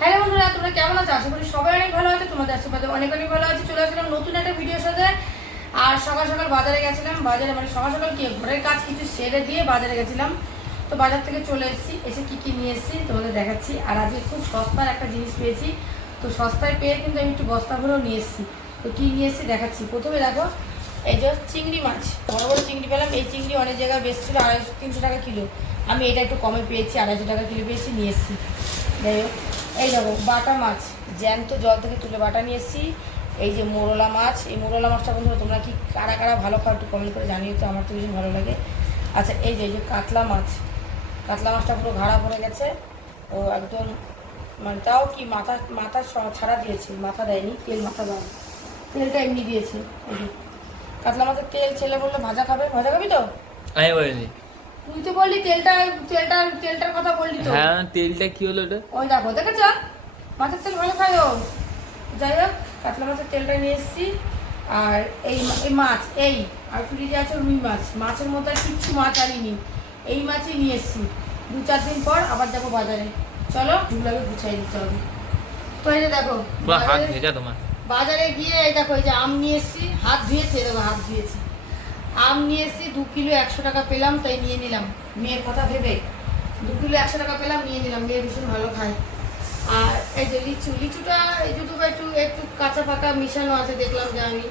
Hello বন্ধুরা, তোমরা কেমন আছো? আশা করি সবাই অনেক ভালো আছে, তোমাদের আশীর্বাদে অনেক অনেক ভালো আছে। চলে আসলাম নতুন একটা ভিডিওর সাথে। আর সকাল সকাল বাজারে গেছিলাম, বাজারে মানে সকাল সকাল কি, ঘরের কাজ কিছু সেরে দিয়ে বাজারে গেছিলাম। তো বাজার থেকে চলে এসেছি, এসে কি কি নিয়ে এসেছি তোমাদের দেখাচ্ছি। আর আজকে খুব সস্তার একটা জিনিস পেয়েছি। তো সস্তায় পেয়ে কিন্তু আমি একটু বস্তা ভরেও নিয়ে এসেছি। তো কী নিয়ে এসেছি দেখাচ্ছি। প্রথমে দেখো, এই যে চিংড়ি মাছ, বড় বড় চিংড়ি পেলাম। এই চিংড়ি অনেক জায়গায় বেশ ছিল আড়াইশো, তিনশো টাকা কিলো। আমি এটা একটু কমে পেয়েছি, আড়াইশো টাকা কিলো পেয়েছি নিয়ে এসেছি। যাই হোক। এই দেখো, বাটা মাছ। জ্যান্ত জল থেকে তুলে বাটা নিয়ে এসেছি। এই যে মোরলা মাছ, এই মোরলা মাছটা বন্ধুরা তোমরা কি কারা কারা ভালো খাও একটু কমেন্ট করে জানিয়ে তো, আমার তো ভীষণ ভালো লাগে। আচ্ছা এই যে এই যে কাতলা মাছ। কাতলা মাছটা পুরো ঘাড়া পড়ে গেছে। ও একদম মানে তাও কি মাথা মাথা ছাড়া দিয়েছে, মাথা দেয়নি, তেল মাথা দেয় তেলটা এমনি দিয়েছে। কাতলা মাছের তেল ছেলে বলল, ভাজা খাবে? ভাজা খাবি তো? তুই তো বললি তেলটা তেলটা তেলটার কথা বললি তো। হ্যাঁ তেলটা কি হলো ওটা? ওই দেখো দেখেছ? মাছের তেল ভালো খায় ও। যাই হোক কাতলা মাছের তেলটা নিয়ে এসেছি। আর এই এই মাছ এই আর ফ্রিজে আছে রুই মাছ। মাছের মধ্যে আর কিচ্ছু মাছ আনিনি। এই মাছই নিয়ে এসেছি। দু চার দিন পর আবার যাব বাজারে। চলো এগুলোকে গুছাই দিতে হবে। তো এই দেখো হাত বাজারে- ভেজা তোমার। বাজারে গিয়ে এই দেখো এই যে আম নিয়ে এসেছি। হাত ধুয়েছে দেখো হাত ধুয়েছে। আম নিয়ে এসেছি দু কিলো একশো টাকা পেলাম তাই নিয়ে নিলাম। মেয়ের কথা ভেবে দু কিলো একশো টাকা পেলাম নিয়ে নিলাম মেয়ে ভীষণ ভালো খায়। আর এই যে লিচু লিচুটা এই দুটো একটু একটু কাঁচা পাকা মিশানো আছে দেখলাম যে আমি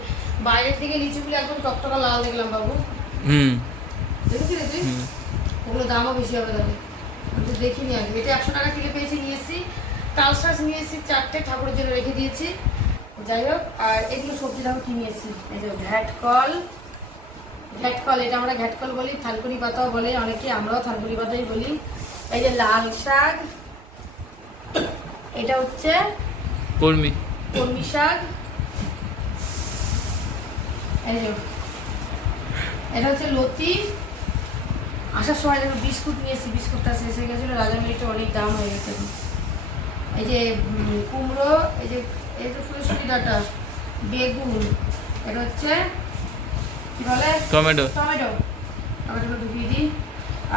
বাইরের থেকে লিচুগুলো একদম টকটকা লাল দেখলাম বাবু। হুম। দেখেছিলি তুই? ওগুলো দামও বেশি হবে তাহলে। আমি তো দেখিনি আগে। এটা একশো টাকা কিলো পেয়েছি নিয়ে এসেছি। তাল শাঁস নিয়ে এসেছি চারটে ঠাকুরের জন্য রেখে দিয়েছি। যাই হোক আর এগুলো সবজি দাম কি নিয়ে এসেছি এই যে ঘ্যাটকল ঘ্যাটকল এটা আমরা ঘ্যাটকল বলি থালকুনি পাতাও বলে অনেকে আমরাও থালকুনি পাতাই বলি। এই যে লাল শাক এটা হচ্ছে কর্মী কলমি শাক। এই যে এটা হচ্ছে লতি। আসার সময় দেখো বিস্কুট নিয়েছি বিস্কুটটা শেষ হয়ে গেছিল রাজা মিলিটা অনেক দাম হয়ে গেছে। এই যে কুমড়ো এই যে এই যে ফুলসুরি ডাটা বেগুন এটা হচ্ছে কি বলে? টমেটো টমেটো টমেটোটা ঢুকিয়ে দিই।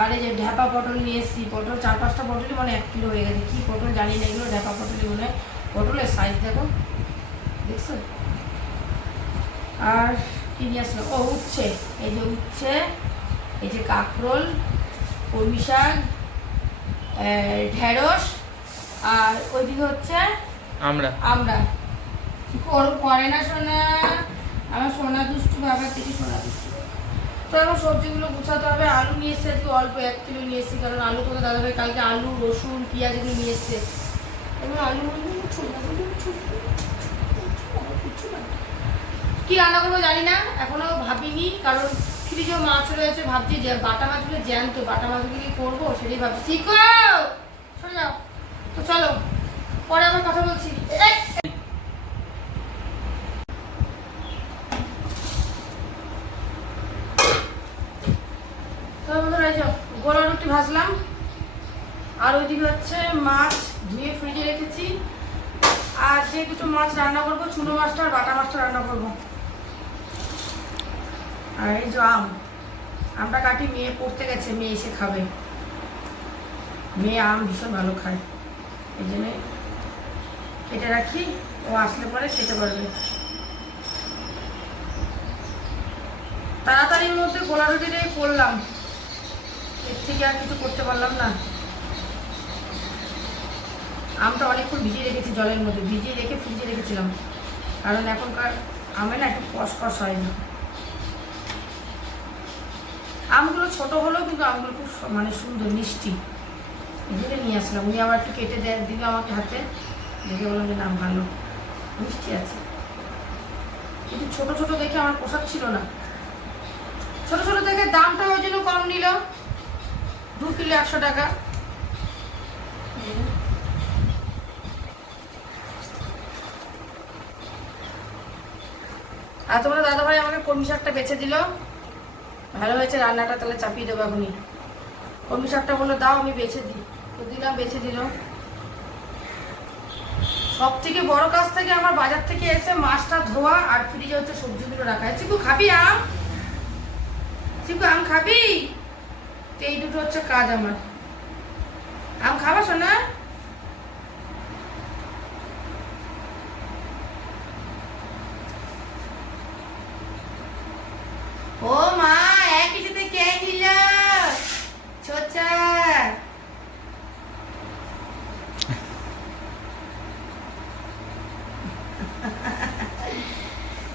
আর এই যে ঢ্যাপা পটল নিয়ে এসেছি। পটল চার পাঁচটা পটলই মানে এক কিলো হয়ে গেছে। কী পটল জানি না এগুলো ঢ্যাপা পটলই মনে হয়। পটলের সাইজ দেখো। দেখছ? আর কি নিয়ে আসলো? ও উচ্ছে। এই যে উচ্ছে এই যে কাঁকরোল কলমি শাক ঢেঁড়স আর ওইদিকে হচ্ছে আমরা। আমরা। করে না সোনা? আমার সোনা দুষ্টু বাবার থেকে সোনা দুষ্টু। তো এখন সবজিগুলো গুছাতে হবে, আলু নিয়ে এসেছে, আজকে অল্প এক কিলো নিয়ে এসেছি, কারণ আলু তোদের দাদাভাই কালকে আলু, রসুন, পেঁয়াজ এগুলো নিয়ে এসছে। এবার আলু কি রান্না করব জানি না, এখনও ভাবিনি, কারণ ফ্রিজে মাছ রয়েছে, ভাবছি যে বাটা মাছগুলো জ্যান্ত, বাটা মাছগুলো কি করব সেটাই ভাবছি। শিখো! সরে যাও। তো চলো, পরে আবার কথা বলছি। এই! তো বন্ধুরা এই গোলা রুটি ভাজলাম। আর ওইদিকে হচ্ছে মাছ ধুয়ে ফ্রিজে রেখেছি। আর যে দুটো মাছ রান্না করব চুনো মাছটা আর বাটা মাছটা রান্না করব। আর এই যে আম, আমটা কাটি মেয়ে পড়তে গেছে, মেয়ে এসে খাবে। মেয়ে আম ভীষণ ভালো খায়। এই জন্য কেটে রাখি, ও আসলে পরে খেতে পারবে। তাড়াতাড়ির মধ্যে গোলা রুটিটাই করলাম। থেকে আর কিছু করতে পারলাম না। আমটা অনেকক্ষণ ভিজিয়ে রেখেছি জলের মধ্যে। ভিজিয়ে রেখে ফ্রিজে রেখেছিলাম। কারণ এখনকার আমে না একটু কষ হয় না। আমগুলো ছোট হলেও কিন্তু আমগুলো খুব মানে সুন্দর, মিষ্টি। জন্য নিয়ে আসলাম। উনি আবার একটু কেটে দেয়, দিল আমাকে হাতে। দেখে বললাম যে নাম ভালো। মিষ্টি আছে। কিন্তু ছোট ছোট দেখে আমার পোশাক ছিল না। ছোট ছোট দেখে দামটা ওই জন্য কম নিল। দু কিলো একশো টাকা। আর তোমরা দাদা ভাই আমাকে কলমি শাকটা বেছে দিল। ভালো হয়েছে রান্নাটা, তাহলে চাপিয়ে দেবো এখনই। কলমি শাকটা বলল, দাও, আমি বেছে দিই তো দিলাম, বেছে দিল। সব থেকে বড় কাজ থেকে আমার বাজার থেকে এসে মাছটা ধোয়া আর ফ্রিজে হচ্ছে সবজিগুলো রাখা। চিকু, খাবি আম? চিকু, আম খাবি? এই দুটো হচ্ছে কাজ আমার। আম খাবা, সোনা? ও মা, এক কিছুতে কে নিল ছোচা।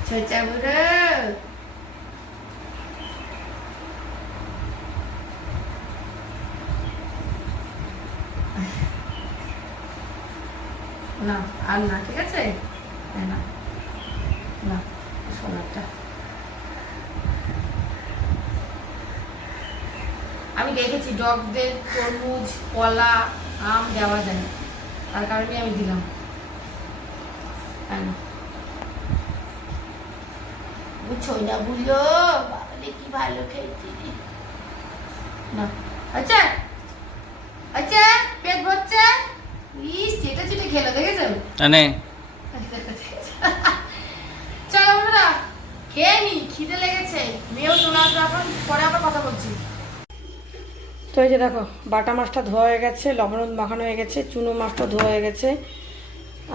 ছোচা বুড়ো। আর না। ঠিক আছে আমি দেখেছি ডগদের তরমুজ, কলা, আম দেওয়া যায় তার কারণে আমি দিলাম। নাও। বুঝছ না বুঝলো বাবারে কি ভালো খেয়েছি না। আচ্ছা। আচ্ছা পেট ভরছে? চেটে চেটে খেলো দেখেছ আনে চলো বন্ধুরা খেয়ে নি খিদে লেগেছে। মেয়েও চলে আসবে এখন পরে আবার কথা বলছি। তো এই যে দেখো বাটা মাছটা ধোয়া হয়ে গেছে লবণ মাখানো হয়ে গেছে চুনো মাছটা ধোয়া হয়ে গেছে।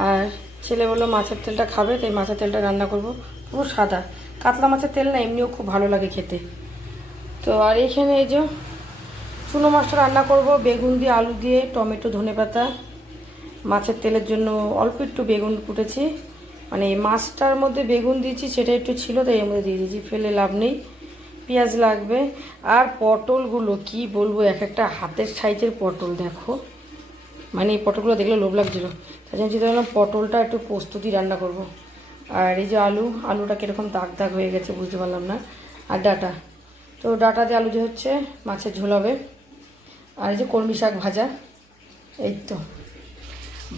আর ছেলে বলল মাছের তেলটা খাবে তাই মাছের তেলটা রান্না করব। পুরো সাদা। কাতলা মাছের তেল না এমনিও খুব ভালো লাগে খেতে। তো আর এইখানে এই যে চুনো মাছটা রান্না করব বেগুন দিয়ে আলু দিয়ে টমেটো ধনে পাতা মাছের তেলের জন্য অল্প একটু বেগুন কুটেছি। মানে মাছটার মধ্যে বেগুন দিয়েছি, সেটা একটু ছিল, তাই এর মধ্যে দিয়ে দিয়েছি, ফেলে লাভ নেই। পেঁয়াজ লাগবে। আর পটলগুলো, কি বলব, এক একটা হাতের সাইজের পটল, দেখো। মানে এই পটলগুলো দেখলে লোভ লাগছিল। তাই জন্য চিন্তা করলাম পটলটা একটু প্রস্তুতি রান্না করব। আর এই যে আলু, আলুটা কীরকম দাগ দাগ হয়ে গেছে বুঝতে পারলাম না। আর ডাটা। তো ডাটা দিয়ে আলু দিয়ে হচ্ছে মাছের ঝোল হবে। আর এই যে কলমি শাক ভাজা, এই তো।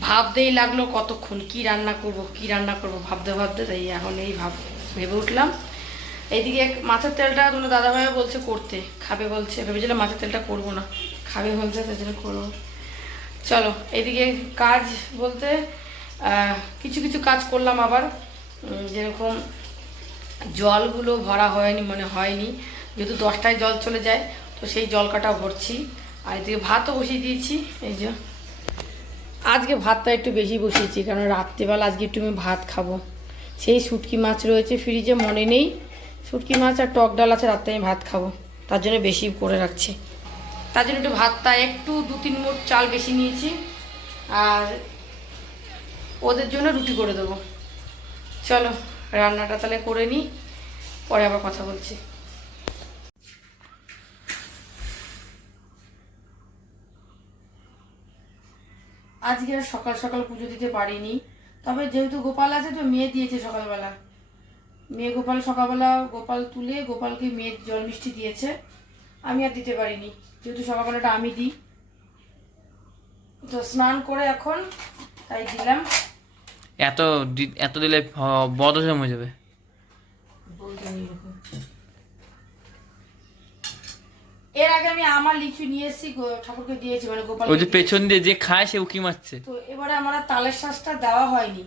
ভাবতেই লাগল কতক্ষণ কি রান্না করব, কি রান্না করব, ভাবতে ভাবতে তাই এখন এই ভাব, ভেবে উঠলাম। এইদিকে মাছের তেলটা তোমার দাদাভাইও বলছে করতে, খাবে বলছে, ভেবেছিলাম মাছের তেলটা করব না, খাবে বলছে, তাই জন্য করব। চলো, এইদিকে কাজ বলতে কিছু কিছু কাজ করলাম আবার যেরকম জলগুলো ভরা হয়নি মানে হয়নি, যেহেতু দশটায় জল চলে যায়, তো সেই জল কাটা ভরছি। আর এদিকে ভাতও বসিয়ে দিয়েছি, এই যে আজকে ভাতটা একটু বেশি বসিয়েছি, কারণ রাত্রিবেলা আজকে একটু আমি ভাত খাব। সেই শুটকি মাছ রয়েছে ফ্রিজে, মনে নেই। শুটকি মাছ আর টক ডাল আছে, রাত্রে আমি ভাত খাব। তার জন্য বেশি করে রাখছি। তার জন্য একটু ভাতটা একটু দু তিন মুঠ চাল বেশি নিয়েছি। আর ওদের জন্য রুটি করে দেবো। চলো, রান্নাটা তাহলে করে নিই, পরে আবার কথা বলছি। আজকে আর সকাল সকাল পুজো দিতে পারিনি। তবে যেহেতু গোপাল আছে, তো মেয়ে দিয়েছে সকালবেলা। মেয়ে গোপাল সকালবেলা গোপাল তুলে গোপালকে মেয়ের জল মিষ্টি দিয়েছে। আমি আর দিতে পারিনি। যেহেতু সকালবেলাটা আমি দিই। তো স্নান করে এখন তাই দিলাম। এত এত দিলে বদহজম হয়ে যাবে। এর আগে আমি আমার লিচু নিয়ে এসেছি ঠাকুরকে দিয়েছি মানে গোপাল ওই যে পেছন দিয়ে যে খায় সে উকি মারছে। তো এবারে আমার তালের শ্বাসটা দেওয়া হয়নি।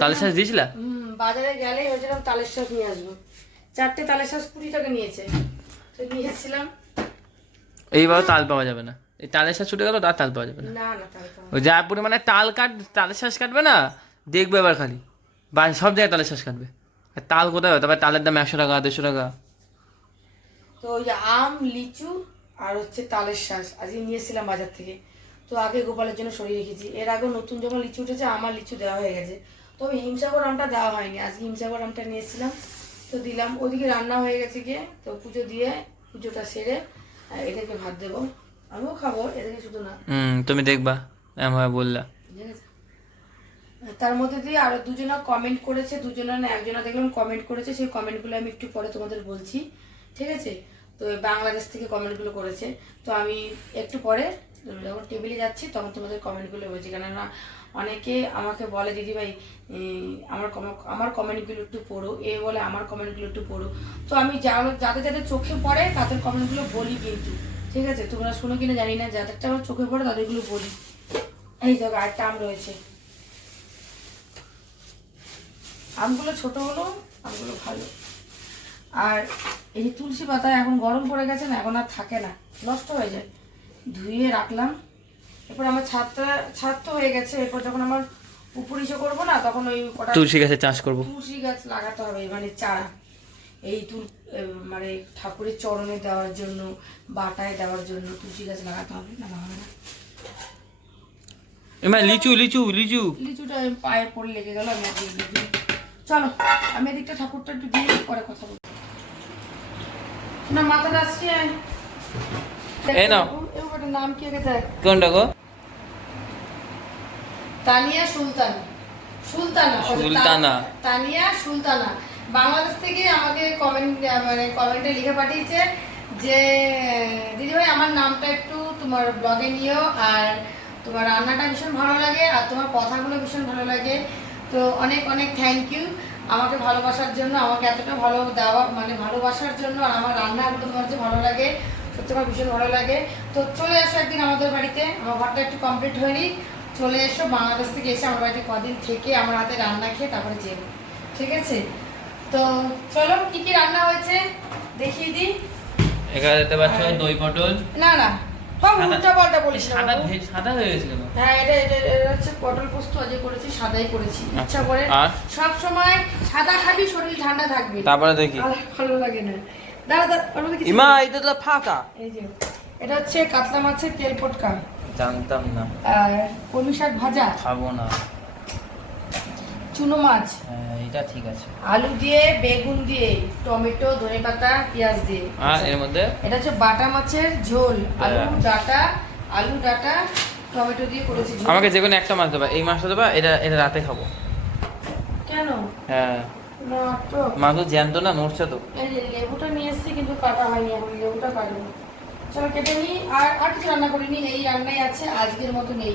তাহলে শ্বাস দিয়েছিলা? হুম বাজারে গেলে ভেবেছিলাম তালের শ্বাস নিয়ে আসব। চারটে তালের শ্বাস কুড়ি টাকা নিয়েছে। তো নিয়ে এসেছিলাম এইবার তাল পাওয়া যাবে না। এই তালের শ্বাস ছুটে গেল আর তাল পাওয়া যাবে না। না না তাল পাওয়া ওই যা পরিমাণে তাল কাট তালের শ্বাস কাটবে না দেখবে এবার খালি। সব জায়গায় তালের শ্বাস কাটবে। আর তাল কোথায় হবে তারপরে তালের দাম একশো টাকা দেড়শো টাকা। তো ওই যে আম লিচু আর হচ্ছে তালের শ্বাস আজকে নিয়ে এসেছিলাম বাজার থেকে। তো আগে গোপালের জন্য সরিয়ে রেখেছি। এর আগে নতুন যখন লিচু উঠেছে আমার লিচু দেওয়া হয়ে গেছে। তবে হিমসাগর আমটা দেওয়া হয়নি। আজকে হিমসাগর আমটা নিয়েছিলাম তো দিলাম। ওদিকে রান্না হয়ে গেছে গিয়ে তো পুজো দিয়ে পুজোটা সেরে এটাকে ভাত দেবো। আমিও খাব এটাকে শুধু না। তুমি দেখবা এমন বললা। তার মধ্যে দিয়ে আরও দুজনা কমেন্ট করেছে দুজনা না একজনা দেখলাম কমেন্ট করেছে সেই কমেন্টগুলো আমি একটু পরে তোমাদের বলছি। ঠিক আছে? তো বাংলাদেশ থেকে কমেন্টগুলো করেছে। তো আমি একটু পরে যখন টেবিলে যাচ্ছি তখন তোমাদের কমেন্টগুলো বলছি। কেননা অনেকে আমাকে বলে দিদি ভাই আমার আমার কমেন্টগুলো একটু পড়ো। এ বলে, আমার কমেন্টগুলো একটু পড়ো। তো আমি যাদের যাদের চোখে পড়ে তাদের কমেন্টগুলো বলি কিন্তু। ঠিক আছে? তোমরা শুনো কিনা জানি না। যাদেরটা আমার চোখে পড়ে তাদেরগুলো বলি। এই দেখো, আরেকটা আম রয়েছে। আমগুলো ছোট হলো, আমগুলো ভালো। আর এই তুলসী পাতা এখন গরম পড়ে গেছে না এখন আর থাকে না নষ্ট হয়ে যায়। ধুয়ে রাখলাম। এরপর আমার ছাদটা ছাদ তো হয়ে গেছে। এরপর যখন আমার উপর ইসে করব না তখন ওই কটা তুলসী গাছে চাষ করব। তুলসী গাছ লাগাতে হবে মানে চারা। এই তুল মানে ঠাকুরের চরণে দেওয়ার জন্য বাটায় দেওয়ার জন্য তুলসী গাছ লাগাতে হবে না লাগাবে না। এমা লিচু লিচু লিচু। লিচুটা পায়ে পড়ে লেগে গেল আমি চলো আমি এদিকটা ঠাকুরটা একটু দিয়ে পরে কথা বলব। না মাথাটা আজকে এই নাও। নাম কি দেখ। কোনটা গো? তানিয়া সুলতান। সুলতানা সুলতানা। তানিয়া সুলতানা। বাংলাদেশ থেকে আমাকে কমেন্ট মানে কমেন্টে লিখে পাঠিয়েছে যে দিদিভাই আমার নামটা একটু তোমার ব্লগে নিও আর তোমার রান্নাটা ভীষণ ভালো লাগে আর তোমার কথাগুলো ভীষণ ভালো লাগে। তো অনেক অনেক থ্যাংক ইউ আমাকে ভালোবাসার জন্য আমাকে এতটা ভালো দেওয়া মানে ভালোবাসার জন্য আর আমার রান্নাগুলো তোমার যে ভালো লাগে সত্যি আমার ভীষণ ভালো লাগে। তো চলে এসো একদিন আমাদের বাড়িতে আমার ঘরটা একটু কমপ্লিট হয়নি চলে এসো বাংলাদেশ থেকে এসে আমার বাড়িতে কদিন থেকে আমার হাতে রান্না খেয়ে তারপরে যেও ঠিক আছে? তো চলো কি কি রান্না হয়েছে? দেখিয়ে দিই। এখানে দেখতে পাচ্ছ দই পটল। না না সাদা- উল্টা পাল্টা বলিস সাদা হয়ে হ্যাঁ এটা এটা হচ্ছে পটল পোস্ত আজকে করেছি সাদাই করেছি ইচ্ছা আচ্ছা। করে? সব সময় সাদা খাবি শরীর ঠান্ডা থাকবে। তারপরে দেখি। ভালো লাগে না। দাঁড়া দাঁড়া ওর কিছু ইমা এটা তো ফাঁকা। এই যে এটা হচ্ছে কাতলা মাছের তেল পটকা জানতাম না। কলমি শাক ভাজা। খাব না। চুনো মাছ। হ্যাঁ এটা ঠিক আছে। আলু দিয়ে বেগুন দিয়ে টমেটো ধনে পাতা পেঁয়াজ দিয়ে। আর এর মধ্যে? এটা হচ্ছে বাটা মাছের ঝোল। আলু হ্যাঁ। ডাটা আলু ডাটা টমেটো দিয়ে করেছি আমাকে যে কোনো একটা মাছ দেবা। এই মাছটা দেবা এটা এটা রাতে খাব। কেন হ্যাঁ। মা তো জ্যান্ত না নড়ছে তো। এই লেবুটা নিয়ে এসেছি কিন্তু কাটা হয়নি এখন লেবুটা কাটবো। চলো কেটে নিই আর আর কিছু রান্না করিনি এই রান্নাই আছে আজকের মতো নেই।